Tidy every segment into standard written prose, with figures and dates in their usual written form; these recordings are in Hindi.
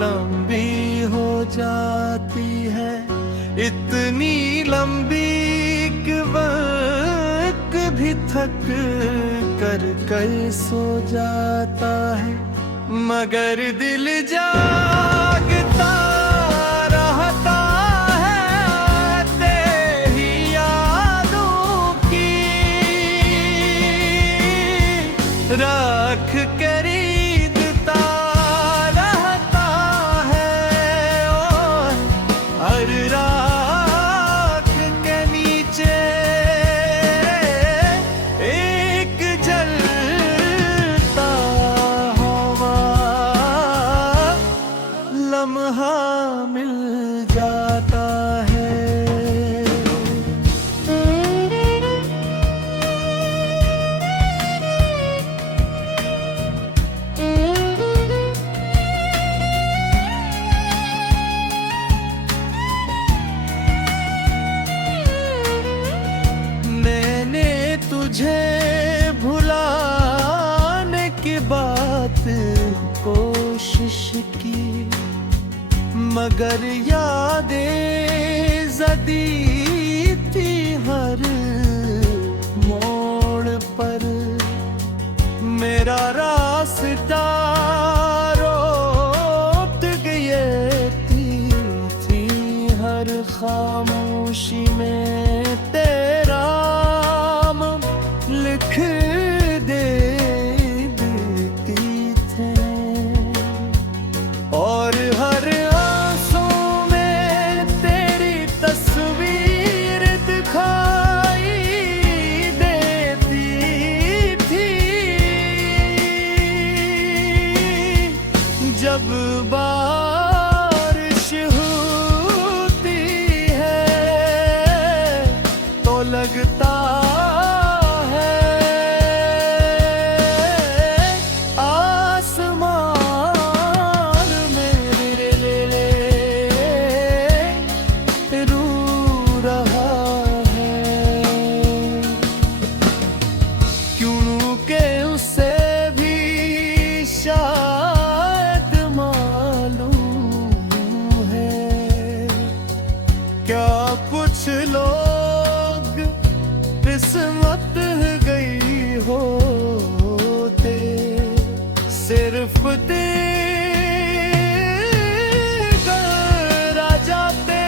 लंबी हो जाती है, इतनी लंबी कि वक्त भी थक कर सो जाता है, मगर दिल जागता रहता है तेरी यादों की राख खरीदता रहता है, और हर राख के नीचे एक जलता हुआ लम्हा मिल जाता है। मैंने तुझे भुलाने की बात कोशिश की, मगर यादें ज़दी थी हर मोड़ पर, मेरा रास्ता रोक गए थी हर खामोशी में तेरा नाम लिख देती थे, और हर आंसू में तेरी तस्वीर दिखाई देती थी। जब बारिश होती है तो लगता कुछ लोग किस्मत गई होते, सिर्फ देकर आ जाते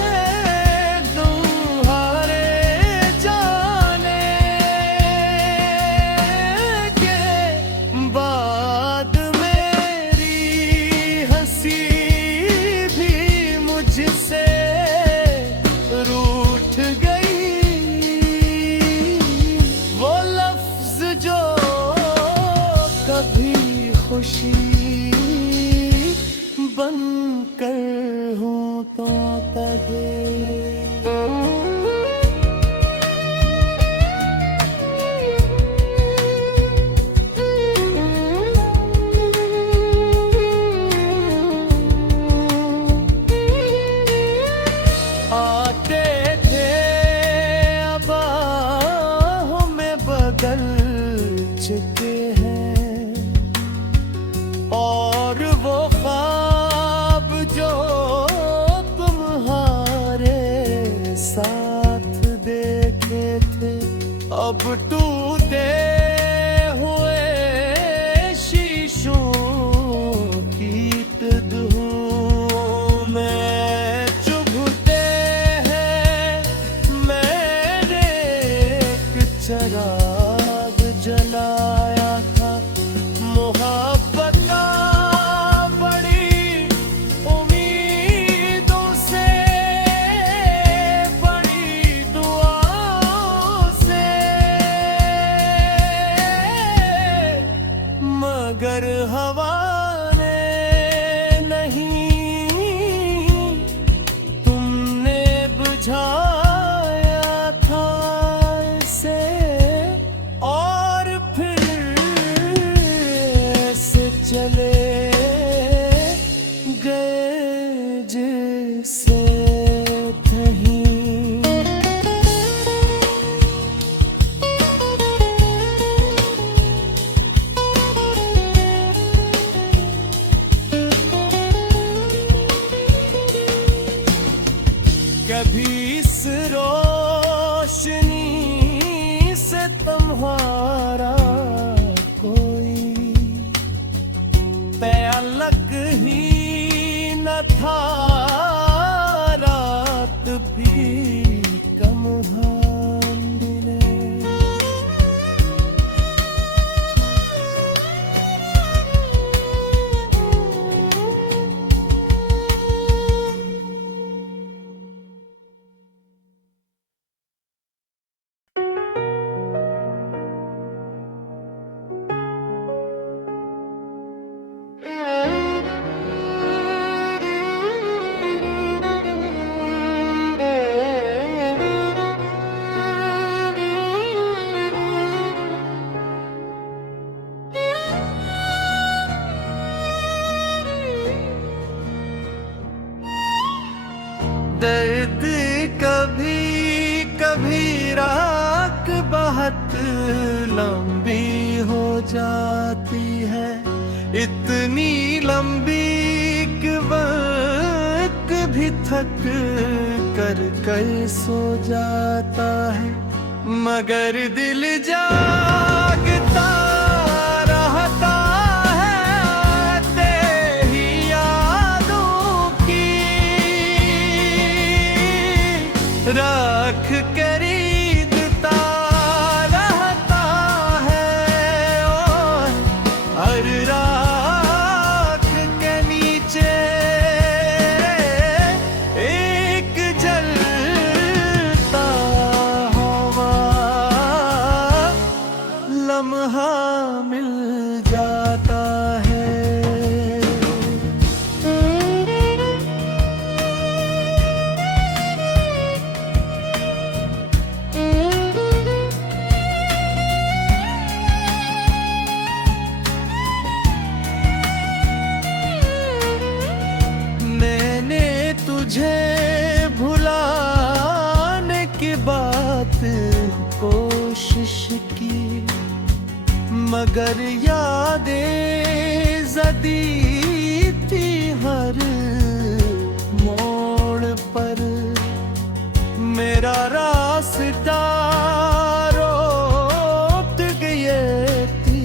हैं तुम्हारे जाने के बाद, मेरी हंसी भी मुझसे रूठ गई। वो लफ्ज जो कभी खुशी बनकर हूँ तो कहे। बदल चुके हैं और वो ख्वाब जो तुम्हारे चालक ही न था, रात भी कम हांडिले। दर्द कभी कभी रात बहुत लंबी हो जाती है, इतनी लंबी कि वक्त भी थक कर सो जाता है, मगर दिल जागता रहता है तेरी यादों की राख खरीदता रहता है, और हर राख के नीचे एक जलता हुआ लम्हा मिल जाता है। तुझे भुलाने की बात कोशिश की, मगर यादें ज़दी थी हर मोड़ पर, मेरा रास्ता रोक गए थी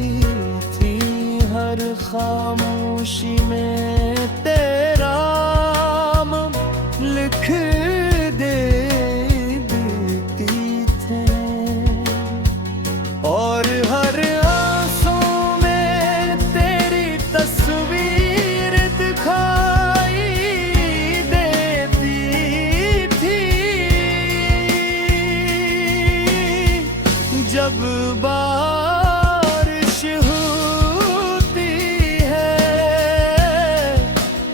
हर खामोशी में तेरा लिख देती थे, और हर आंसू में तेरी तस्वीर दिखाई देती थी। जब बारिश होती है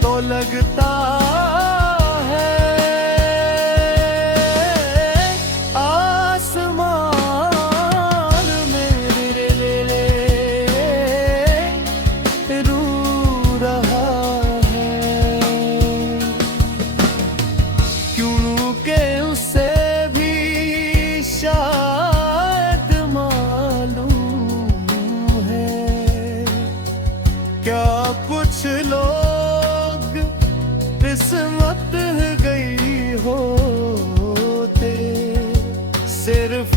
तो लगता कुछ लोग किस्मत गई होते, सिर्फ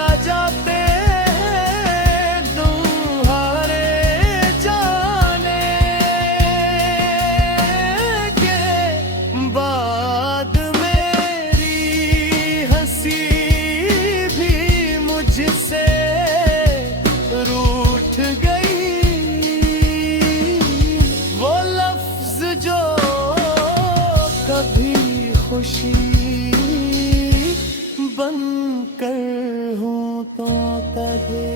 आ जाते हैं तुम्हारे जाने के बाद मेरी हंसी भी मुझसे रूठ गई, वो लफ्ज जो कभी खुशी बनकर हूँ तो तगे।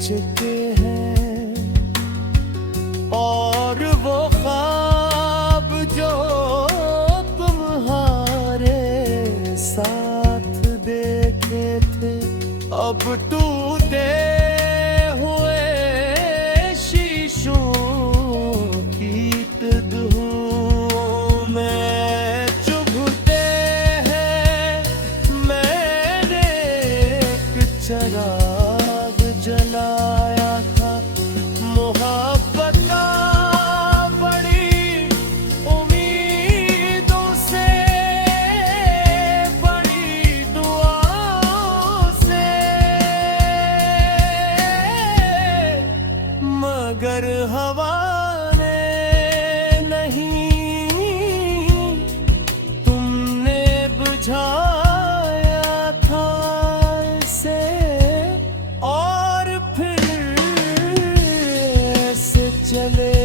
चुके हैं और वो ख्वाब जो तुम्हारे साथ देखे थे, अब टूटे हुए शीशों की धूम में चुभते हैं चराग जलाया था मोहब्बत का बड़ी उम्मीदों से, बड़ी दुआओं से, मगर हवा ने नहीं तुमने बुझाया था इसे, और फिर से चले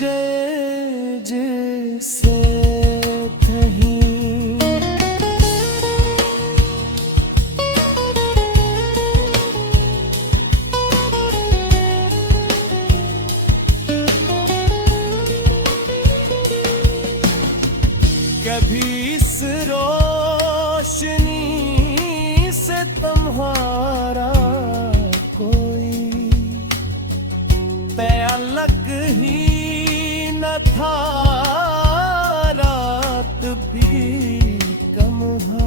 गए जिससे कहीं। कभी इस रोशनी से तुम्हारा कोई तअल्लुक ही न था, रात भी कम है।